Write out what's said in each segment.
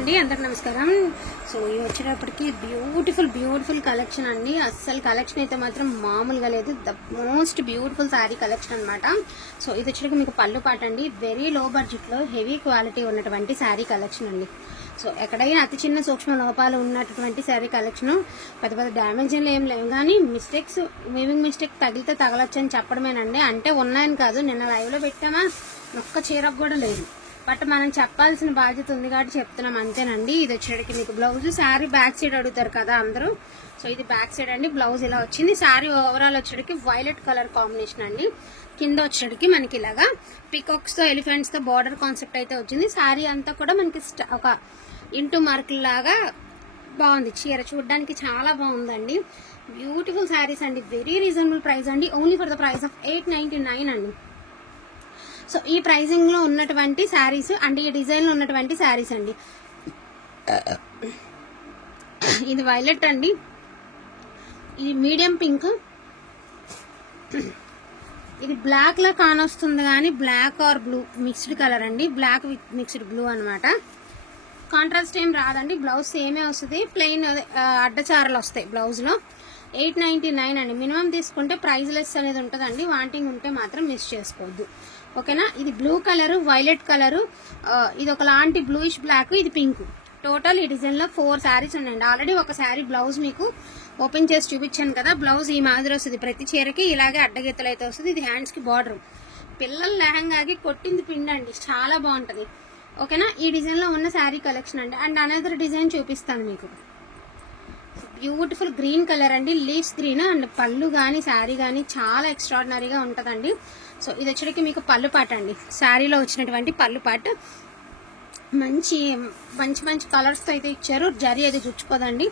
అండి అందరికి నమస్కారం. సో ఇది వచ్చేటప్పటికి బ్యూటిఫుల్ కలెక్షన్ అండి. అస్సలు కలెక్షన్ అయితే మాత్రం మామూలుగా లేదు. The most beautiful sari collection అనమాట. సో ఇది వచ్చేటప్పుడు మీకు పళ్ళు పాట అండి. వెరీ లో బడ్జెట్ లో హెవీ క్వాలిటీ ఉన్నటువంటి శారీ కలెక్షన్ అండి. సో ఎక్కడైనా అతి చిన్న సూక్ష్మ లోపాలు ఉన్నటువంటి శారీ కలెక్షన్, పెద్ద డ్యామేజ్లు ఏం లేవు, కానీ మిస్టేక్స్ వీవింగ్ మిస్టేక్ తగిలితే తగలొచ్చు అని చెప్పడమేనండి. అంటే ఉన్నాయని కాదు, నిన్న లైవ్ లో పెట్టామా ఒక్క చీరకు కూడా లేదు, బట్ మనం చెప్పాల్సిన బాధ్యత ఉంది కాబట్టి చెప్తున్నాం అంతేనండి. ఇది వచ్చేటికి మీకు బ్లౌజ్, శారీ బ్యాక్ సైడ్ అడుగుతారు కదా అందరూ. సో ఇది బ్యాక్ సైడ్ అండి. బ్లౌజ్ ఇలా వచ్చింది. శారీ ఓవరాల్ వచ్చేటికి వైలెట్ కలర్ కాంబినేషన్ అండి. కింద వచ్చేటికి మనకి ఇలాగా పికాక్స్ తో ఎలిఫెంట్స్ తో బార్డర్ కాన్సెప్ట్ అయితే వచ్చింది. శారీ అంతా కూడా మనకి ఒక ఇంటూ మార్కుల లాగా బాగుంది. చీర చూడడానికి చాలా బాగుందండి. బ్యూటిఫుల్ శారీస్ అండి. వెరీ రీజనబుల్ ప్రైస్ అండి. Only for the price of 899 అండి. సో ఈ ప్రైజింగ్ లో ఉన్నటువంటి శారీస్ అంటే ఈ డిజైన్ లో ఉన్నటువంటి శారీస్ అండి. ఇది వైలెట్ అండి, ఇది మీడియం పింక్, ఇది బ్లాక్ లా కానొస్తుంది కానీ black or blue mixed colour అండి. బ్లాక్ విత్ మిక్స్డ్ బ్లూ అనమాట. కాంట్రాస్ట్ ఏం రాదండి. బ్లౌజ్ సేమే వస్తుంది. ప్లెయిన్ అడ్డచారలు వస్తాయి బ్లౌజ్ లో. 899 అండి. మినిమం తీసుకుంటే ప్రైస్ లెస్ అనేది ఉంటుందండి. వాంటింగ్ ఉంటే మాత్రం మిస్ చేసుకోవద్దు, ఓకేనా. ఇది బ్లూ కలర్, వైలెట్ కలర్, ఇది ఒకలాంటి బ్లూయిష్ బ్లాక్, ఇది పింక్. టోటల్ ఈ డిజైన్ లో 4 శారీస్ ఉన్నాయండి. ఆల్రెడీ ఒక శారీ బ్లౌజ్ మీకు ఓపెన్ చేసి చూపించాను కదా. బ్లౌజ్ ఈ మాదిరి వస్తుంది. ప్రతి చీరకి ఇలాగే అడ్డగీతలు అయితే వస్తుంది. ఇది హ్యాండ్స్ కి బార్డర్. పిల్లల లెహంగాకి కొట్టింది పిండండి, చాలా బాగుంటది, ఓకేనా. ఈ డిజైన్ లో ఉన్న శారీ కలెక్షన్ అండి. అండ్ అనదర్ డిజైన్ చూపిస్తాను మీకు. బ్యూటిఫుల్ గ్రీన్ కలర్ అండి, లీవ్స్ గ్రీన్. అండ్ పళ్ళు గానీ శారీ గానీ చాలా ఎక్స్ట్రాడినరీగా ఉంటదండి. సో ఇది వచ్చేటికి మీకు పళ్ళు పాట అండి. శారీలో వచ్చినటువంటి పళ్ళు పాట మంచి కలర్స్ తో అయితే ఇచ్చారు. జరీ అయితే చుచ్చుకోదండి.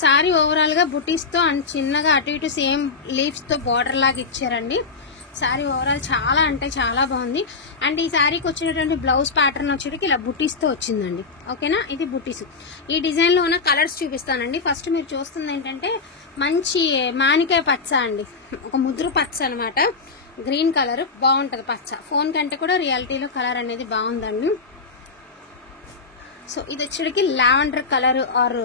శారీ ఓవరాల్ గా బుటీస్ తో అండ్ చిన్నగా అటు ఇటు సేమ్ లీవ్స్ తో బార్డర్ లాగా ఇచ్చారండి. శారీ ఓవరాల్ చాలా అంటే చాలా బాగుంది. అండ్ ఈ శారీకి వచ్చినటువంటి బ్లౌజ్ ప్యాటర్న్ వచ్చేటికి ఇలా బుటీస్ తో వచ్చిందండి, ఓకేనా. ఇది బుటీస్. ఈ డిజైన్ లో ఉన్న కలర్స్ చూపిస్తానండి. ఫస్ట్ మీరు చూస్తుంది ఏంటంటే మంచి మామిడికాయ పచ్చ అండి, ఒక ముదురు పచ్చ అనమాట. గ్రీన్ కలర్ బాగుంటది పచ్చ. ఫోన్ కంటే కూడా రియాలిటీలో కలర్ అనేది బాగుందండి. సో ఇది వచ్చేటికి లావెండర్ కలర్ ఆర్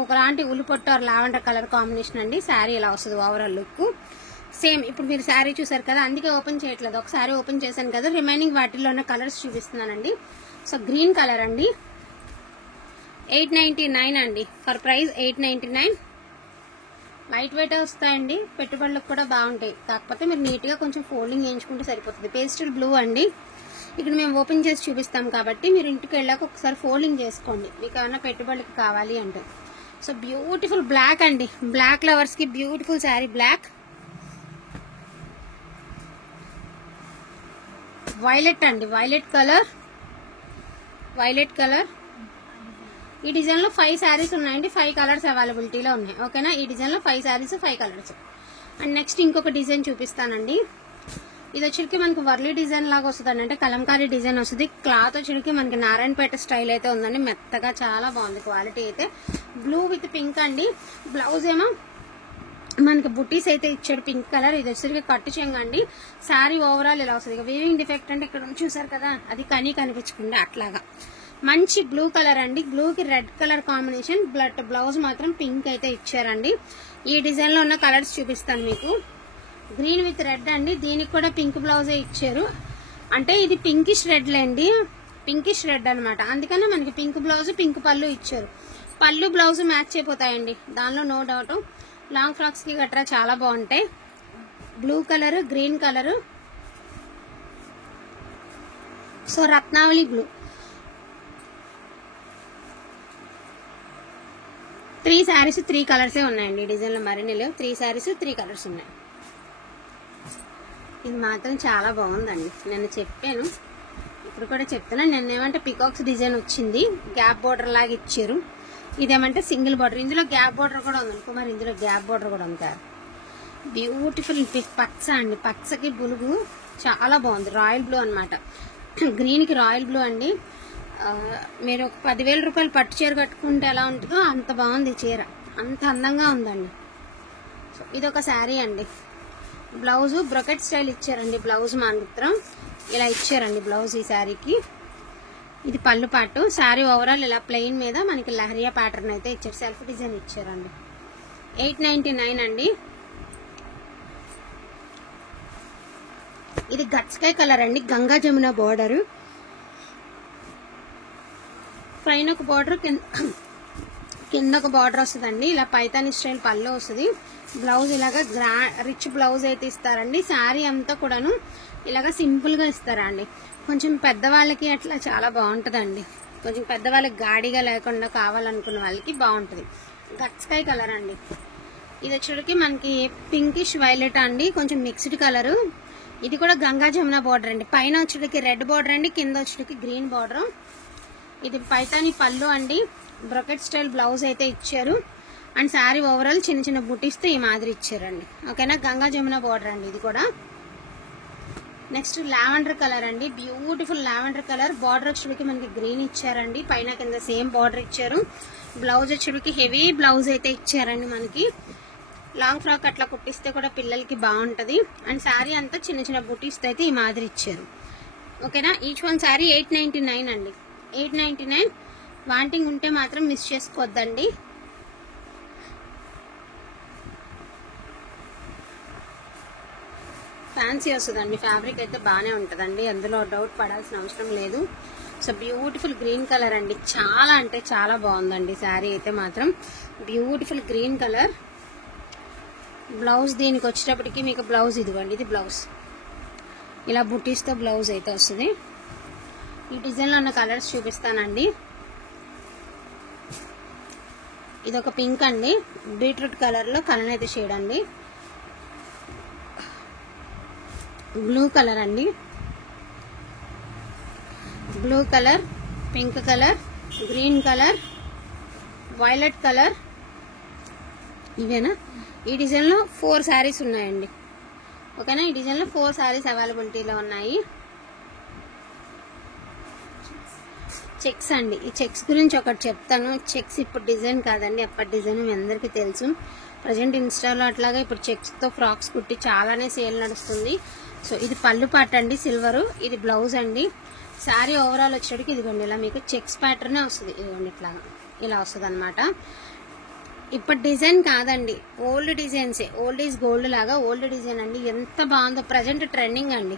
ఒకలాంటి ఉల్లిపొట్టు ఆర్ లావెండర్ కలర్ కాంబినేషన్ అండి. శారీ ఇలా వస్తుంది ఓవరాల్ లుక్. సేమ్ ఇప్పుడు మీరు శారీ చూసారు కదా, అందుకే ఓపెన్ చేయట్లేదు. ఒకసారి ఓపెన్ చేశాను కదా, రిమైనింగ్ వాటిల్లో ఉన్న కలర్స్ చూపిస్తున్నానండి. సో గ్రీన్ కలర్ అండి, 899 అండి. For price 899. లైట్ వెయిట్ వస్తాయండి, పెట్టుబడులకు కూడా బాగుంటాయి. కాకపోతే మీరు నీట్ గా కొంచెం ఫోల్డింగ్ చేయించుకుంటే సరిపోతుంది. పేస్టల్ బ్లూ అండి. ఇక్కడ మేము ఓపెన్ చేసి చూపిస్తాం కాబట్టి మీరు ఇంటికి వెళ్ళాక ఒకసారి ఫోల్డింగ్ చేసుకోండి, మీకు ఏమైనా పెట్టుబడులకు కావాలి అంటే. సో బ్యూటిఫుల్ బ్లాక్ అండి. బ్లాక్ లవర్స్ కి బ్యూటిఫుల్ శారీ బ్లాక్. వైలెట్ అండి, వైలెట్ కలర్. ఈ డిజైన్ లో 5 శారీస్ ఉన్నాయండి. 5 కలర్స్ అవైలబిలిటీలో ఉన్నాయి, ఓకేనా. ఈ డిజైన్ లో 5 శారీస్ 5 కలర్స్. అండ్ నెక్స్ట్ ఇంకొక డిజైన్ చూపిస్తానండి. ఇది వచ్చరికి మనకి వర్లీ డిజైన్ లాగా వస్తుంది, అంటే కలంకారీ డిజైన్ వస్తుంది. క్లాత్ వచ్చరికి మనకి నారాయణపేట స్టైల్ అయితే ఉందండి. మెత్తగా చాలా బాగుంది క్వాలిటీ అయితే. బ్లూ విత్ పింక్ అండి. బ్లౌజ్ ఏమో మనకి బుటీస్ అయితే ఇచ్చాడు పింక్ కలర్. ఇది వచ్చరికి కట్టు చెంగండి. శారీ ఓవరాల్ ఇలా వస్తుంది. వీవింగ్ డిఫెక్ట్ అంటే ఇక్కడ చూసారు కదా, అది కనిపించకుండా అట్లాగా. మంచి బ్లూ కలర్ అండి. బ్లూ కి రెడ్ కలర్ కాంబినేషన్. బ్లౌజ్ మాత్రం పింక్ అయితే ఇచ్చారండి. ఈ డిజైన్ లో ఉన్న కలర్స్ చూపిస్తాను మీకు. గ్రీన్ విత్ రెడ్ అండి. దీనికి కూడా పింక్ బ్లౌజే ఇచ్చారు. అంటే ఇది పింకిష్ రెడ్ లేండి, పింకిష్ రెడ్ అనమాట. అందుకనే మనకి పింక్ బ్లౌజ్ పింక్ పళ్ళు ఇచ్చారు. పళ్ళు బ్లౌజ్ మ్యాచ్ అయిపోతాయండి, దానిలో నో డౌట్. లాంగ్ ఫ్రాక్స్ కి గట్రా చాలా బాగుంటాయి. Blue colour, green colour, so Ratnavali blue. 3 saris 3 కలర్సే ఉన్నాయండి. ఈ డిజైన్ లో మరిన్ని లేవు. 3 శారీస్ 3 కలర్స్ ఉన్నాయి. ఇది మాత్రం చాలా బాగుందండి. నేను చెప్పాను, ఇప్పుడు కూడా చెప్తున్నాను. నిన్న ఏమంటే పికాక్స్ డిజైన్ వచ్చింది, గ్యాప్ బోర్డర్ లాగా ఇచ్చారు. ఇదేమంటే సింగిల్ బార్డర్. ఇందులో గ్యాప్ బార్డర్ కూడా ఉంది అనుకో, మరి ఇందులో గ్యాప్ బార్డర్ కూడా ఉంది. బ్యూటిఫుల్ పచ్చ అండి. పచ్చకి బులుగు చాలా బాగుంది. రాయల్ బ్లూ అనమాట. గ్రీన్ కి రాయల్ బ్లూ అండి. మీరు ఒక 10,000 రూపాయలు పట్టు చీర కట్టుకుంటే ఎలా ఉంటుందో అంత బాగుంది చీర, అంత అందంగా ఉందండి. సో ఇదొక శారీ అండి. బ్లౌజ్ బ్రొకెట్ స్టైల్ ఇచ్చారండి. బ్లౌజ్ మాత్రం ఇలా ఇచ్చారండి బ్లౌజ్ ఈ శారీకి. ఇది పళ్ళు పాటు. శారీ ఓవరాల్ ఇలా ప్లెయిన్ మీద మనకి లహరియా ప్యాటర్న్ అయితే ఇచ్చారు, సెల్ఫ్ డిజైన్ ఇచ్చారండి. 899 అండి. ఇది గట్స్కాయ్ కలర్ అండి, గంగా జమున బోర్డర్, పైన ఒక బోర్డర్ కింద ఒక బార్డర్ వస్తుందండి. ఇలా పైతాని స్టైల్ పళ్ళు వస్తుంది. బ్లౌజ్ ఇలాగా రిచ్ బ్లౌజ్ అయితే ఇస్తారండి. శారీ అంతా కూడాను ఇలాగా సింపుల్ గా ఇస్తారండి. కొంచెం పెద్దవాళ్ళకి అట్లా చాలా బాగుంటుందండి. కొంచెం పెద్దవాళ్ళకి గాడిగా లేకుండా కావాలనుకున్న వాళ్ళకి బాగుంటుంది. గట్స్కాయ్ కలర్ అండి. ఇది వచ్చేటికి మనకి పింకిష్ వైలెట్ అండి, కొంచెం మిక్స్డ్ కలర్. ఇది కూడా గంగా జమున బార్డర్ అండి. పైన వచ్చేటికి రెడ్ బార్డర్ అండి, కింద వచ్చేటికి గ్రీన్ బార్డర్. ఇది పైతాని పళ్ళు అండి, బ్రొకెట్ స్టైల్ బ్లౌజ్ అయితే ఇచ్చారు. అండ్ శారీ ఓవరాల్ చిన్న చిన్న బుటీస్తో ఈ మాదిరి ఇచ్చారండి. ఓకేనా, గంగా జమున బార్డర్ అండి ఇది కూడా. నెక్స్ట్ లావెండర్ కలర్ అండి, బ్యూటిఫుల్ లావెండర్ కలర్. బార్డర్ వచ్చేటికి మనకి గ్రీన్ ఇచ్చారండి, పైన కింద సేమ్ బార్డర్ ఇచ్చారు. బ్లౌజ్ వచ్చేటికి హెవీ బ్లౌజ్ అయితే ఇచ్చారండి. మనకి లాంగ్ ఫ్రాక్ అట్లా కుట్టిస్తే కూడా పిల్లలకి బాగుంటది. అండ్ శారీ అంతా చిన్న చిన్న బుటీస్తో అయితే ఈ మాదిరి ఇచ్చారు. ఓకేనా, ఈచ్ వన్ శారీ 899 అండి. 899. వాంటింగ్ ఉంటే మాత్రం మిస్ చేసుకోవద్దండి. ఫ్యాన్సీ వస్తుందండి, ఫ్యాబ్రిక్ అయితే బాగానే ఉంటుందండి, అందులో డౌట్ పడాల్సిన అవసరం లేదు. సో బ్యూటిఫుల్ గ్రీన్ కలర్ అండి, చాలా అంటే చాలా బాగుందండి శారీ అయితే మాత్రం. Beautiful green colour. బ్లౌజ్ దీనికి వచ్చేటప్పటికి మీకు బ్లౌజ్ ఇదిగోండి, ఇది బ్లౌజ్ ఇలా బుటీస్తో బ్లౌజ్ అయితే వస్తుంది. ఈ డిజైన్లో ఉన్న కలర్స్ చూపిస్తానండి. ఇది ఒక పింక్ అండి, బీట్రూట్ కలర్లో కలర్ అయితే షేడ్ అండి. బ్లూ కలర్ అండి, blue colour, pink colour, green colour, violet colour. ఇవేనా? ఈ డిజైన్లో 4 శారీస్ ఉన్నాయండి. ఓకేనా, ఈ డిజైన్లో 4 శారీస్ అవైలబిలిటీలో ఉన్నాయి. చెక్స్ అండి, ఈ చెక్స్ గురించి ఒకటి చెప్తాను. చెక్స్ ఇప్పుడు డిజైన్ కాదండి, అప్పటి డిజైన్ మీ అందరికీ తెలుసు. ప్రజెంట్ ఇన్స్టాలో అట్లాగా ఇప్పుడు చెక్స్తో ఫ్రాక్స్ కుట్టి చాలానే సేల్ నడుస్తుంది. సో ఇది పళ్ళు పాట అండి, సిల్వరు. ఇది బ్లౌజ్ అండి. శారీ ఓవరాల్ వచ్చేటికి ఇదిగోండి ఇలా మీకు చెక్స్ ప్యాటర్నే వస్తుంది. ఇదిగోండి ఇట్లాగా ఇలా వస్తుంది అనమాట. ఇప్పుడు డిజైన్ కాదండి, ఓల్డ్ డిజైన్సే. ఓల్డ్ ఈజ్ గోల్డ్ లాగా ఓల్డ్ డిజైన్ అండి, ఎంత బాగుందో. ప్రజెంట్ ట్రెండింగ్ అండి.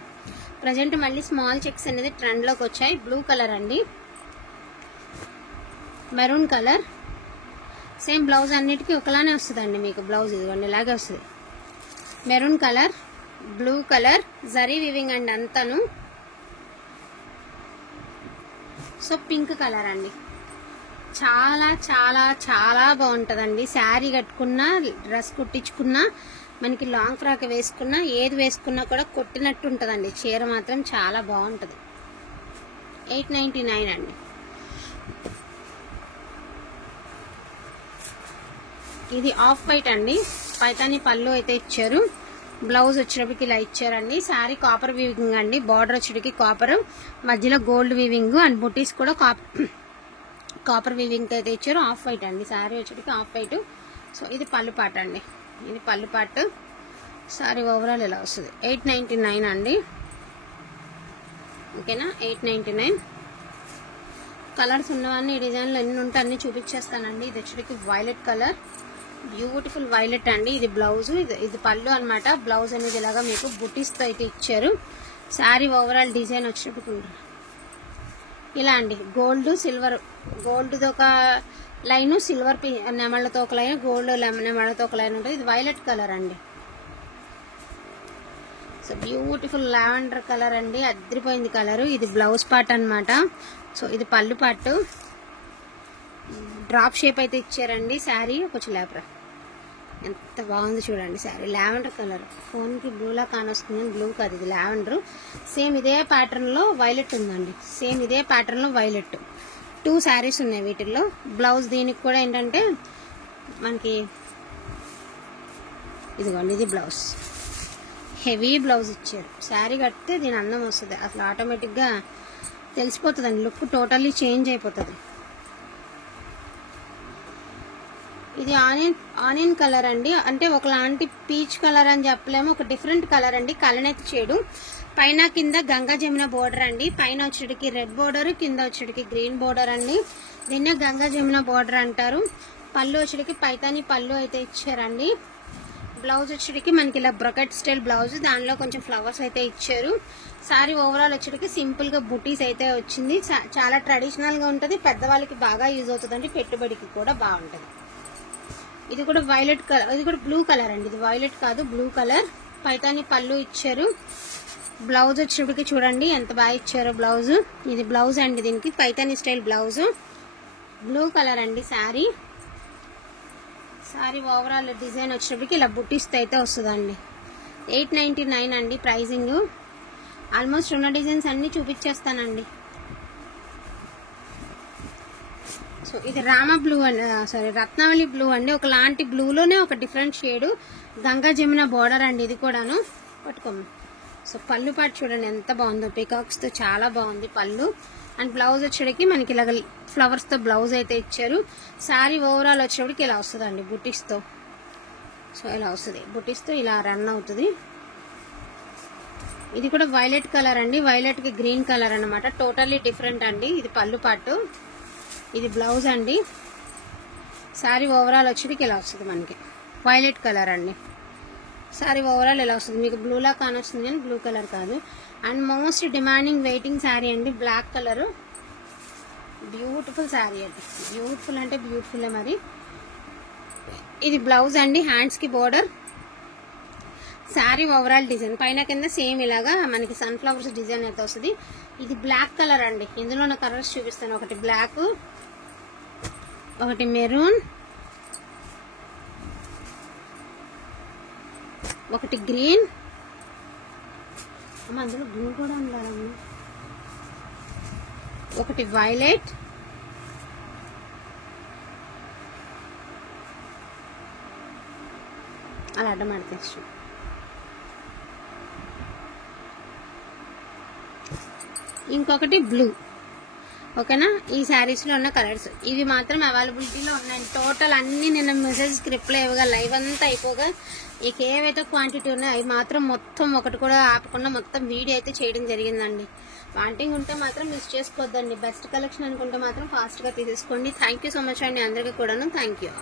ప్రజెంట్ మళ్ళీ స్మాల్ చెక్స్ అనేది ట్రెండ్లోకి వచ్చాయి. బ్లూ కలర్ అండి, మెరూన్ కలర్. సేమ్ బ్లౌజ్ అన్నిటికీ ఒకలానే వస్తుందండి మీకు బ్లౌజ్. ఇదిగోండి ఇలాగే వస్తుంది. Maroon colour, blue colour, zari weaving అండి అంతాను. సో పింక్ కలర్ అండి, చాలా చాలా చాలా బాగుంటుందండి. శారీ కట్టుకున్నా, డ్రెస్ కుట్టించుకున్నా, మనకి లాంగ్ ఫ్రాక్ వేసుకున్నా, ఏది వేసుకున్నా కూడా కొట్టినట్టు ఉంటుందండి. చీర మాత్రం చాలా బాగుంటుంది. 899 అండి. ఇది ఆఫ్ వైట్ అండి, పైతాని పళ్ళు అయితే ఇచ్చారు. బ్లౌజ్ వచ్చేటప్పటికి ఇలా ఇచ్చారండి. శారీ కాపర్ వీవింగ్ అండి, బార్డర్ వచ్చేటికి కాపర్, మధ్యలో గోల్డ్ వీవింగ్ అండ్ బుటీస్ కూడా కాపర్ వీవింగ్ అయితే ఇచ్చారు. ఆఫ్ వైట్ అండి, శారీ వచ్చేటికి ఆఫ్ వైట్. సో ఇది పళ్ళు పాట అండి, ఇది పళ్ళు పాటు. శారీ ఓవరాల్ ఇలా వస్తుంది. 899 అండి. ఓకేనా, 899. కలర్స్ ఉన్నవన్నీ ఈ డిజైన్లో ఎన్ని ఉంటే అన్ని చూపించేస్తానండి. ఇది వచ్చేటికి వైలెట్ కలర్, బ్యూటిఫుల్ వైలెట్ అండి. ఇది బ్లౌజ్, ఇది పళ్ళు అనమాట. బ్లౌజ్ అనేది ఇలాగా మీకు బుటీస్తో అయితే ఇచ్చారు. శారీ ఓవరాల్ డిజైన్ వచ్చేటప్పుడు ఇలా అండి, గోల్డ్ సిల్వర్, గోల్డ్ది ఒక లైన్, సిల్వర్ నెమళ్ళతో ఒక లైన్, గోల్డ్ నెమళ్ళతో ఒక లైన్ ఉంటుంది. ఇది వైలెట్ కలర్ అండి. సో బ్యూటిఫుల్ లావెండర్ కలర్ అండి, అద్రిపోయింది కలర్. ఇది బ్లౌజ్ పార్ట్ అనమాట. సో ఇది పళ్ళు పార్ట్. డ్రాప్ షేప్ అయితే ఇచ్చారండి. శారీ కొంచెం లేపరా, ఎంత బాగుంది చూడండి శారీ. లావెండర్ కలర్, ఫోన్కి బ్లూలా కానొస్తుంది, బ్లూ కాదు ఇది లావెండర్. సేమ్ ఇదే ప్యాటర్న్లో వైలెట్ ఉందండి, సేమ్ ఇదే ప్యాటర్న్లో వైలెట్. 2 శారీస్ ఉన్నాయి వీటిల్లో. బ్లౌజ్ దీనికి కూడా ఏంటంటే మనకి ఇదిగోండి, ఇది బ్లౌజ్, హెవీ బ్లౌజ్ ఇచ్చారు. శారీ కడితే దీని అందం వస్తుంది అసలు, ఆటోమేటిక్గా తెలిసిపోతుందండి. లుక్ టోటల్లీ చేంజ్ అయిపోతుంది. ఇది ఆనియన్ కలర్ అండి. అంటే ఒకలాంటి పీచ్ కలర్ అని చెప్పలేము, ఒక డిఫరెంట్ కలర్ అండి. కలనైతే షేడు. పైన కింద గంగా జమున బోర్డర్ అండి. పైన వచ్చేటికి రెడ్ బోర్డర్, కింద వచ్చేటికి గ్రీన్ బోర్డర్ అండి. దీన్నే గంగా జమున బోర్డర్ అంటారు. పళ్ళు వచ్చేటికి పైతాని పళ్ళు అయితే ఇచ్చారండి. బ్లౌజ్ వచ్చేటికి మనకి ఇలా బ్రొకెట్ స్టైల్ బ్లౌజ్, దానిలో కొంచెం ఫ్లవర్స్ అయితే ఇచ్చారు. సారీ ఓవరాల్ వచ్చేటికి సింపుల్ గా బుటీస్ అయితే వచ్చింది. చాలా ట్రెడిషనల్ గా ఉంటది, పెద్దవాళ్ళకి బాగా యూజ్ అవుతుందండి, పెట్టుబడికి కూడా బాగుంటది. ఇది కూడా వైలెట్ కలర్, ఇది కూడా బ్లూ కలర్ అండి. ఇది వైలెట్ కాదు, బ్లూ కలర్. పైతాని పళ్ళు ఇచ్చారు. బ్లౌజ్ వచ్చేటికి చూడండి ఎంత బాగా ఇచ్చారో బ్లౌజ్. ఇది బ్లౌజ్ అండి, దీనికి Paithani style blouse. Blue colour అండి శారీ. సారీ ఓవరాల్ డిజైన్ వచ్చేటప్పటికి ఇలా బుట్టిస్ట్ అయితే వస్తుందండి. 899 అండి ప్రైజింగ్. ఆల్మోస్ట్ ఉన్న డిజైన్స్ అన్ని చూపించేస్తానండి. సో ఇది రామ బ్లూ అండి, సారీ రత్నావళి బ్లూ అండి. ఒకలాంటి బ్లూలోనే ఒక different shade, Ganga Jamuna border అండి. ఇది కూడాను పట్టుకోండి. సో పళ్ళు పాటు చూడండి ఎంత బాగుందో, పికాక్స్ తో చాలా బాగుంది పళ్ళు. అండ్ బ్లౌజ్ వచ్చేటికి మనకి ఇలా ఫ్లవర్స్ తో బ్లౌజ్ అయితే ఇచ్చారు. శారీ ఓవరాల్ వచ్చేటికి ఇలా వస్తుందండి బుటీస్ తో. సో ఇలా వస్తుంది బుటీస్ తో, ఇలా రన్ అవుతుంది. ఇది కూడా వైలెట్ కలర్ అండి, వైలెట్ కి గ్రీన్ కలర్ అన్నమాట. టోటల్లీ డిఫరెంట్ అండి. ఇది పళ్ళు పాటు, ఇది బ్లౌజ్ అండి. శారీ ఓవరాల్ వచ్చేటికి ఇలా వస్తుంది మనకి, వైలెట్ కలర్ అండి. శారీ ఓవరాల్ ఇలా వస్తుంది. మీకు బ్లూలా కానొస్తుంది కానీ బ్లూ కలర్ కాదు. And most demanding waiting sari అండి, బ్లాక్ కలర్. బ్యూటిఫుల్ శారీ అండి, బ్యూటిఫుల్ అంటే బ్యూటిఫుల్ మరి. ఇది బ్లౌజ్ అండి, హ్యాండ్స్ కి బోర్డర్. శారీ ఓవరాల్ డిజైన్ పైన కింద సేమ్ ఇలాగా మనకి సన్ఫ్లవర్స్ డిజైన్ అయితే వస్తుంది. ఇది బ్లాక్ కలర్ అండి. ఇందులో నా కలర్స్ చూపిస్తాను. ఒకటి బ్లాక్, ఒకటి మెరూన్, ఒకటి గ్రీన్. అందులో బ్లూ కూడా ఉండాలమ్మా. ఒకటి వైలెట్, అలా అడ్డమాడితే ఇష్టం. ఇంకొకటి బ్లూ. ఓకేనా, ఈ శారీస్ లో ఉన్న కలర్స్ ఇవి మాత్రం అవైలబిలిటీలో ఉన్నాయి. టోటల్ అన్ని నేను మెసేజ్ స్క్రిప్ట్ లో ఇవ్వగా లైవ్ అంతా అయిపోగా ఇక ఏవైతే క్వాంటిటీ ఉన్నాయో అవి మాత్రం మొత్తం ఒకటి కూడా ఆపకుండా మొత్తం వీడియో అయితే చేయడం జరిగిందండి. వాంటింగ్ ఉంటే మాత్రం మిస్ చేసుకోవద్దండి. బెస్ట్ కలెక్షన్ అనుకుంటే మాత్రం ఫాస్ట్ గా తీసేసుకోండి. థ్యాంక్ యూ సో మచ్ అండి అందరికీ కూడాను. Thank you.